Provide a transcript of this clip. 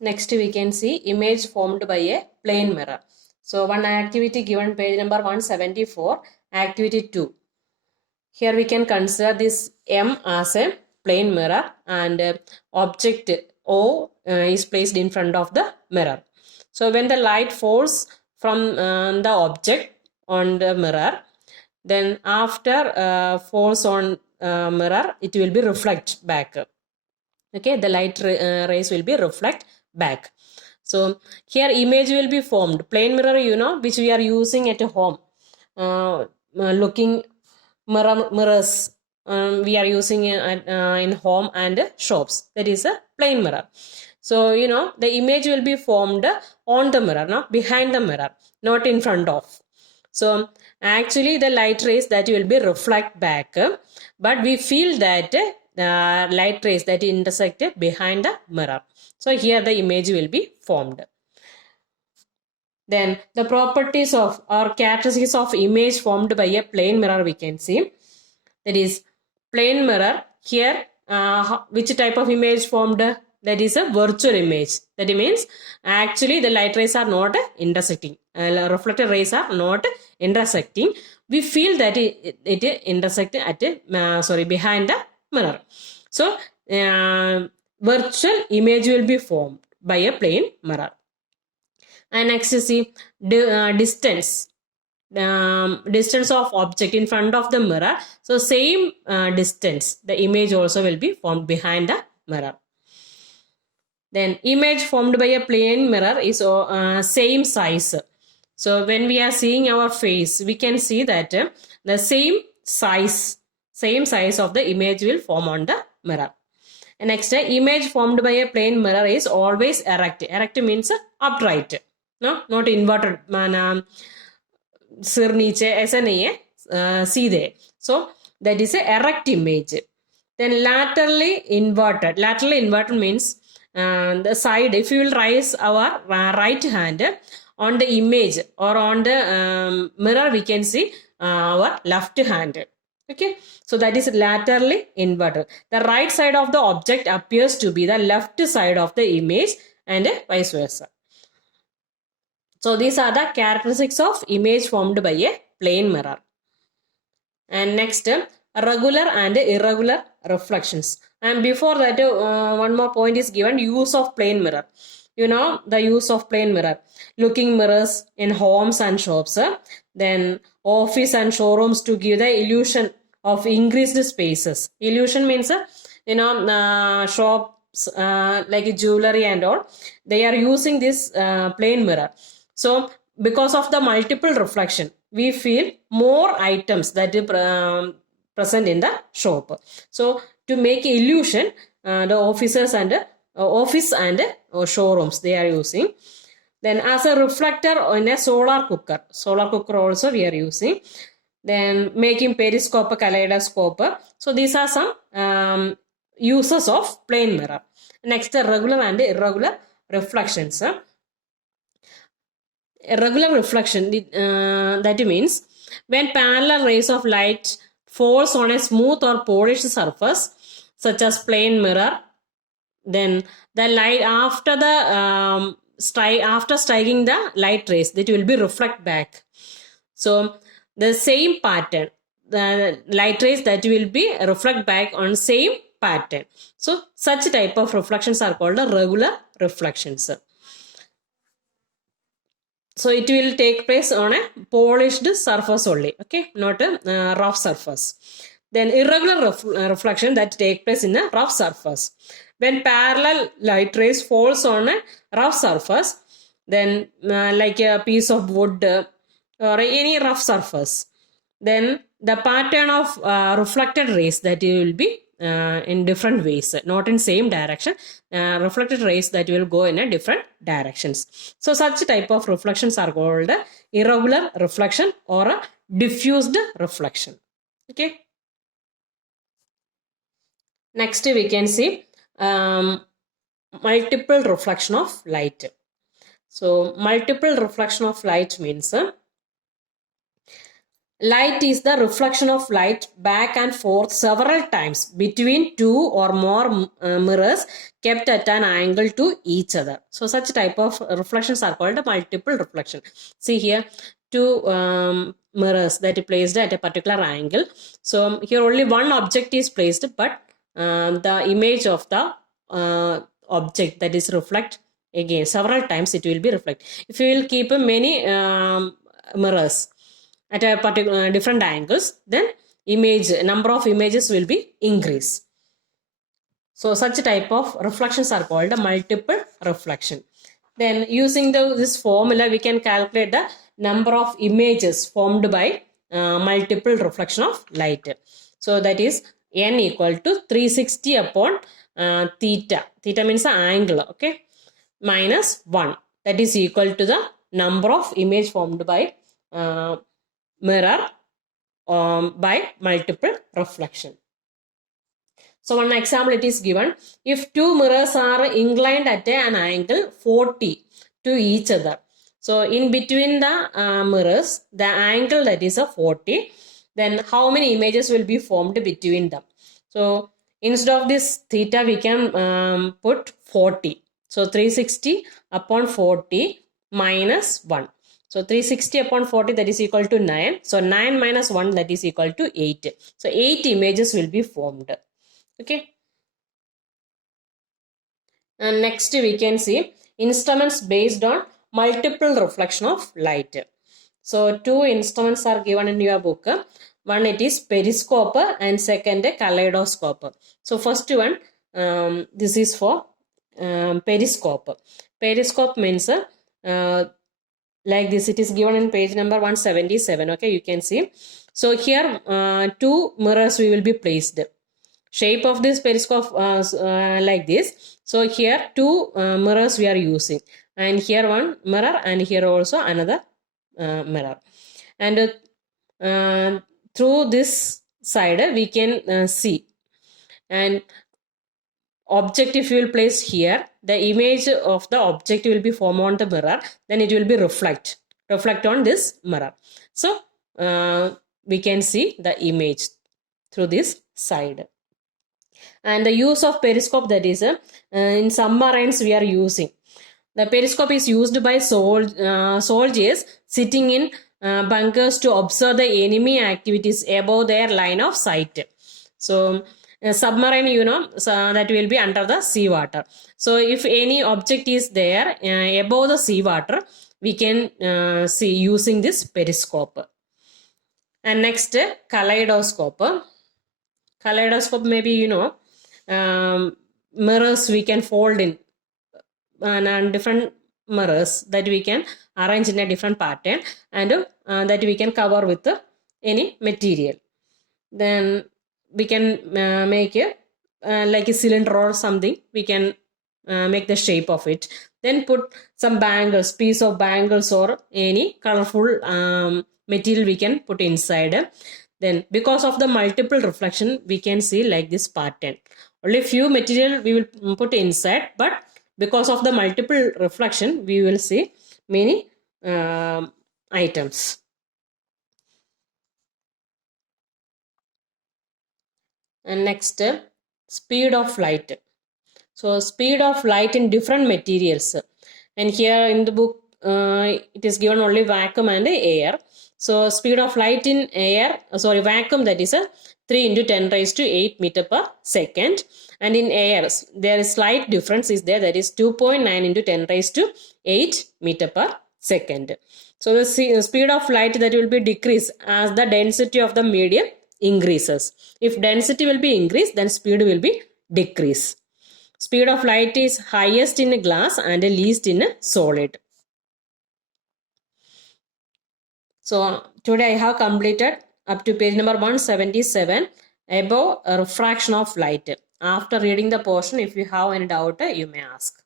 Next we can see image formed by a plane mirror. So one activity given page number 174, activity 2. Here we can consider this M as a plane mirror and object O is placed in front of the mirror. So when the light falls from the object on the mirror, then after falls on mirror, it will be reflect back. Okay, the light rays will be reflect back. So here image will be formed. Plane mirror, which we are using at home. Looking mirrors we are using in home and shops. That is a plane mirror. So, the image will be formed on the mirror, not behind the mirror, not in front of. So, actually the light rays that will be reflect back, but we feel that the light rays that intersect behind the mirror. So, here the image will be formed. Then the properties of or characteristics of image formed by a plane mirror we can see. That is plane mirror. Here which type of image formed? That is a virtual image. That means actually the light rays are not intersecting. Reflected rays are not intersecting. We feel that it intersect at behind the mirror. So virtual image will be formed by a plane mirror. And next you see distance. Distance of object in front of the mirror. So same distance, the image also will be formed behind the mirror. Then image formed by a plane mirror is same size. So when we are seeing our face, we can see that the same size of the image will form on the mirror. And next, image formed by a plane mirror is always erect. Erect means upright, no, not inverted. Sir niche ऐसा नहीं है, सीधे. So that is a erect image. Then laterally inverted. Laterally inverted means the side. If you will raise our right hand on the image or on the mirror, we can see our left hand. Okay, so that is laterally inverted. The right side of the object appears to be the left side of the image and vice versa. So these are the characteristics of image formed by a plane mirror. And next, regular and irregular reflections. And before that, one more point is given, use of plane mirror. The use of plane mirror. Looking mirrors in homes and shops. Then office and showrooms to give the illusion of increased spaces. Illusion means, shops like jewelry and all. They are using this plane mirror. So because of the multiple reflection, we feel more items that are present in the shop. So to make illusion, the offices and office and showrooms they are using. Then as a reflector in a solar cooker also we are using. Then making periscope, kaleidoscope. So these are some uses of plane mirror. Next, regular and irregular reflections. A regular reflection, that means when parallel rays of light falls on a smooth or polished surface such as plane mirror, then the light after the after striking the light rays, that will be reflect back. So the same pattern, the light rays that will be reflect back on same pattern. So such type of reflections are called the regular reflections. So it will take place on a polished surface only, okay, not a rough surface. Then irregular reflection that take place in a rough surface. When parallel light rays falls on a rough surface, then like a piece of wood or any rough surface, then the pattern of reflected rays that will be in different ways, not in same direction. Reflected rays that will go in a different directions. So such type of reflections are called irregular reflection or a diffused reflection. Okay. Next we can see multiple reflection of light. So multiple reflection of light means Light is the reflection of light back and forth several times between two or more mirrors kept at an angle to each other. So such type of reflections are called a multiple reflection. See here, two mirrors that are placed at a particular angle. So here only one object is placed, but the image of the object that is reflect again several times it will be reflect. If you will keep many mirrors at a particular different angles, then number of images will be increase. So such type of reflections are called a multiple reflection. Then using this formula, we can calculate the number of images formed by multiple reflection of light. So that is n equal to 360 upon theta. Theta means the angle, okay, minus 1. That is equal to the number of image formed by mirror by multiple reflection. So one example it is given. If two mirrors are inclined at an angle 40 to each other. So in between the mirrors, the angle that is a 40, then how many images will be formed between them? So instead of this theta, we can put 40. So 360 upon 40 minus 1. So 360 upon 40 that is equal to 9. So 9 minus 1 that is equal to 8. So 8 images will be formed. Okay. And next we can see instruments based on multiple reflection of light. So two instruments are given in your book. One it is periscope and second kaleidoscope. So first one, this is for periscope. Periscope means like this, it is given in page number 177. Okay, you can see. So here two mirrors we will be placed. Shape of this periscope like this. So here two mirrors we are using, and here one mirror and here also another mirror, and through this side we can see, and object if you will place here, the image of the object will be formed on the mirror, then it will be reflect on this mirror. So we can see the image through this side. And the use of periscope, that is in submarines we are using. The periscope is used by soldiers sitting in bunkers to observe the enemy activities above their line of sight. So submarine, so that will be under the sea water. So if any object is there above the sea water, we can see using this periscope. And next, kaleidoscope. Kaleidoscope, maybe mirrors we can fold in and different mirrors that we can arrange in a different pattern, and that we can cover with any material. Then we can make a like a cylinder or something. We can make the shape of it. Then put some bangles, piece of bangles or any colorful material we can put inside. Then because of the multiple reflection, we can see like this pattern. Only few material we will put inside, but because of the multiple reflection, we will see many items. And next, speed of light. So speed of light in different materials. And here in the book, it is given only vacuum and air. So speed of light in vacuum, that is 3 into 10 raised to 8 meter per second. And in air, there is slight difference is there, that is 2.9 into 10 raised to 8 meter per second. So the speed of light that will be decreased as the density of the medium increases. If density will be increased, then speed will be decreased. Speed of light is highest in glass and least in solid. So today I have completed up to page number 177 about refraction of light. After reading the portion, if you have any doubt, you may ask.